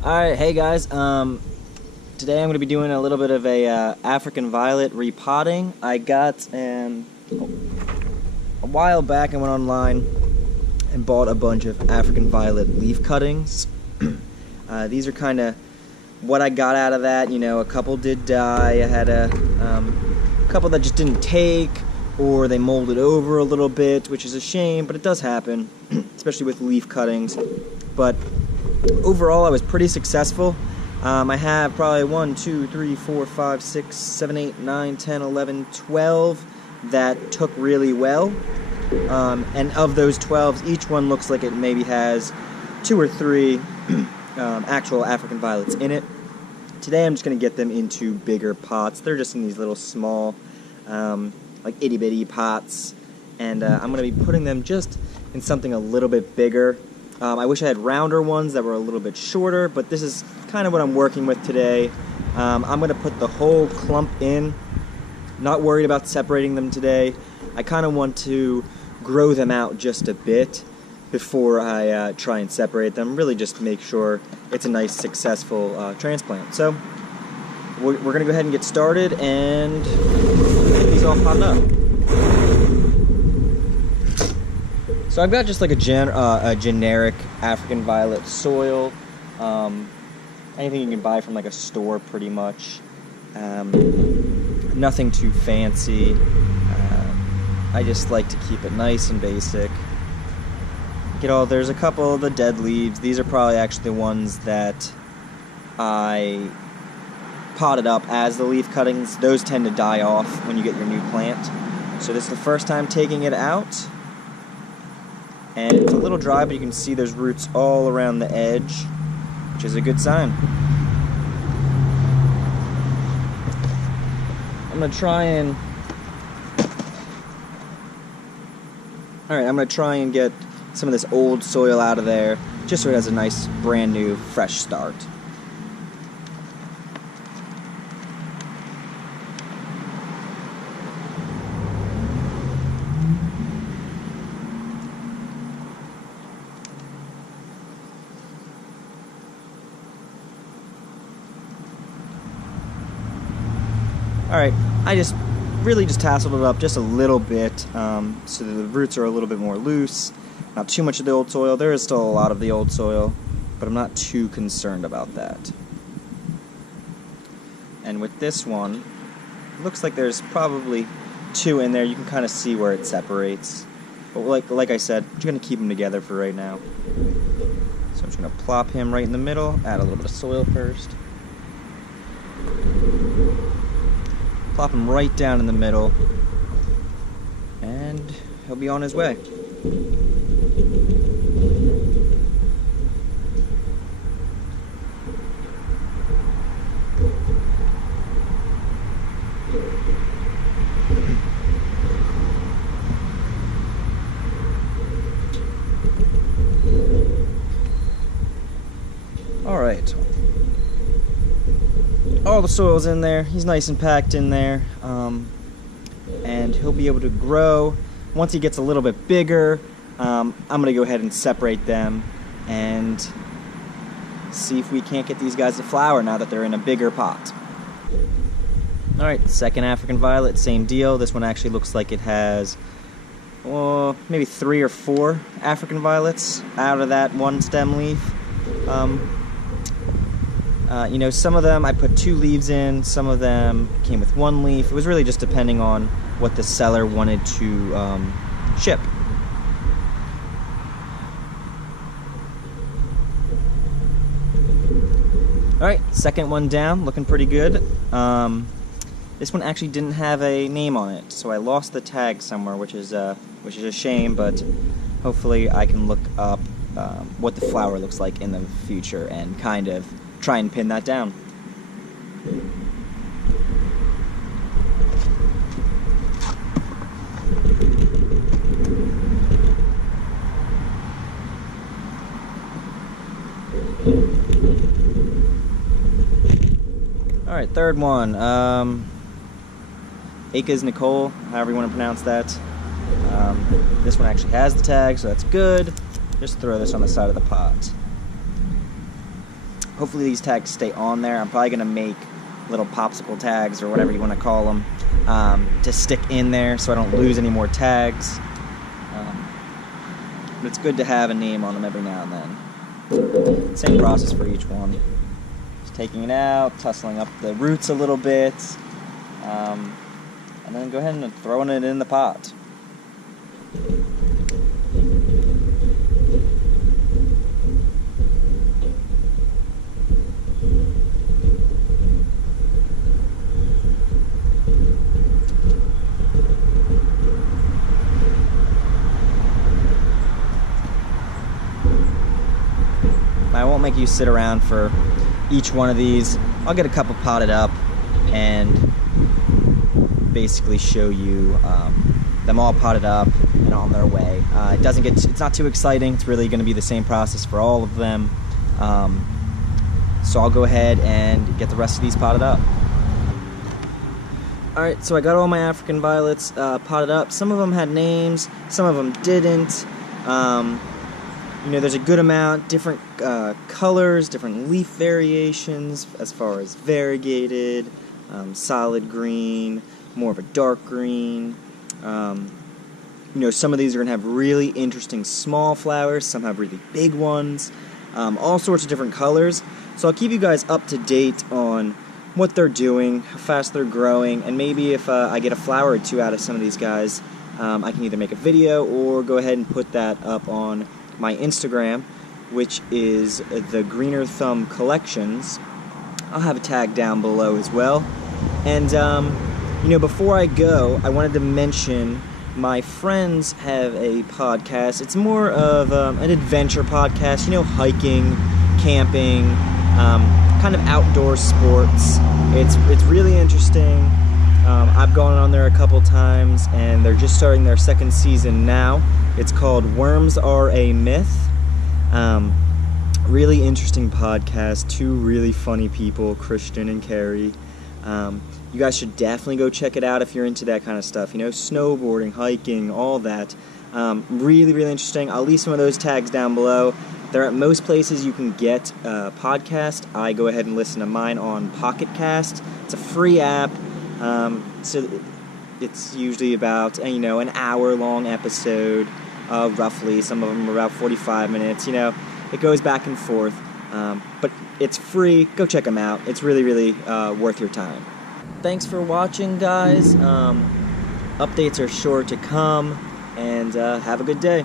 Alright, hey guys, today I'm going to be doing a little bit of a African violet repotting. I got a while back I went online and bought a bunch of African violet leaf cuttings. These are kind of what I got out of that. You know, a couple did die. I had a couple that just didn't take, or they molded over a little bit, which is a shame, but it does happen, especially with leaf cuttings. But overall, I was pretty successful. I have probably 1, 2, 3, 4, 5, 6, 7, 8, 9, 10, 11, 12 that took really well. And of those 12s, each one looks like it maybe has 2 or 3 actual African violets in it. Today I'm just going to get them into bigger pots. They're just in these little small, like itty-bitty pots. And I'm going to be putting them just in something a little bit bigger. I wish I had rounder ones that were a little bit shorter, but this is kind of what I'm working with today. I'm going to put the whole clump in. Not worried about separating them today. I kind of want to grow them out just a bit before I try and separate them. Really just make sure it's a nice, successful transplant. So we're going to go ahead and get started and get these all potted up. So I've got just like a generic African violet soil, anything you can buy from like a store pretty much, nothing too fancy. I just like to keep it nice and basic. There's a couple of the dead leaves. These are probably actually the ones that I potted up as the leaf cuttings. Those tend to die off when you get your new plant. So this is the first time taking it out. And it's a little dry, but you can see there's roots all around the edge, which is a good sign. I'm going to try and... Alright, I'm going to try and get some of this old soil out of there, just so it has a nice, brand new, fresh start. Alright, I really just tasseled it up just a little bit, so the roots are a little bit more loose. Not too much of the old soil. There is still a lot of the old soil, but I'm not too concerned about that. And with this one, it looks like there's probably 2 in there. You can kind of see where it separates. But like I said, I'm just going to keep them together for right now. So I'm just going to plop him right in the middle, add a little bit of soil first. Plop him right down in the middle, and he'll be on his way. All right. All the soil's in there. He's nice and packed in there, and he'll be able to grow. Once he gets a little bit bigger, I'm going to go ahead and separate them and see if we can't get these guys to flower now that they're in a bigger pot. Alright, second African violet, same deal. This one actually looks like it has maybe 3 or 4 African violets out of that one stem leaf. You know, some of them I put 2 leaves in, some of them came with 1 leaf. It was really just depending on what the seller wanted to ship. Alright, second one down, looking pretty good. This one actually didn't have a name on it, so I lost the tag somewhere, which is a shame, but hopefully I can look up what the flower looks like in the future and kind of try and pin that down. Alright, third one. Akaz Nicole, however you want to pronounce that. This one actually has the tag, so that's good. Just throw this on the side of the pot. hopefully these tags stay on there. I'm probably going to make little popsicle tags or whatever you want to call them to stick in there so I don't lose any more tags. But it's good to have a name on them every now and then. Same process for each one. Just taking it out, tussling up the roots a little bit, and then go ahead and throwing it in the pot. I won't make you sit around for each one of these. I'll get a couple potted up and basically show you them all potted up and on their way. It's not too exciting. It's really going to be the same process for all of them. So I'll go ahead and get the rest of these potted up. Alright, so I got all my African violets potted up. Some of them had names, some of them didn't. You know, there's a good amount, different colors, different leaf variations as far as variegated, solid green, more of a dark green. You know, some of these are going to have really interesting small flowers, some have really big ones, all sorts of different colors. So I'll keep you guys up to date on what they're doing, how fast they're growing, and maybe if I get a flower or two out of some of these guys, I can either make a video or go ahead and put that up on my Instagram, which is the Greener Thumb Collections. I'll have a tag down below as well. And you know, before I go, I wanted to mention my friends have a podcast. It's more of an adventure podcast, you know, hiking, camping, kind of outdoor sports. It's really interesting. I've gone on there a couple times, and they're just starting their second season now. It's called Worms Are a Myth. Really interesting podcast. Two really funny people, Christian and Kerry. You guys should definitely go check it out if you're into that kind of stuff. You know, snowboarding, hiking, all that. Really, really interesting. I'll leave some of those tags down below. They're at most places you can get a podcast. I go ahead and listen to mine on Pocket Cast. It's a free app. So it's usually about, you know, an hour-long episode, roughly. Some of them are about 45 minutes. You know, it goes back and forth. But it's free. Go check them out. It's really, really worth your time. Thanks for watching, guys. Updates are sure to come, and have a good day.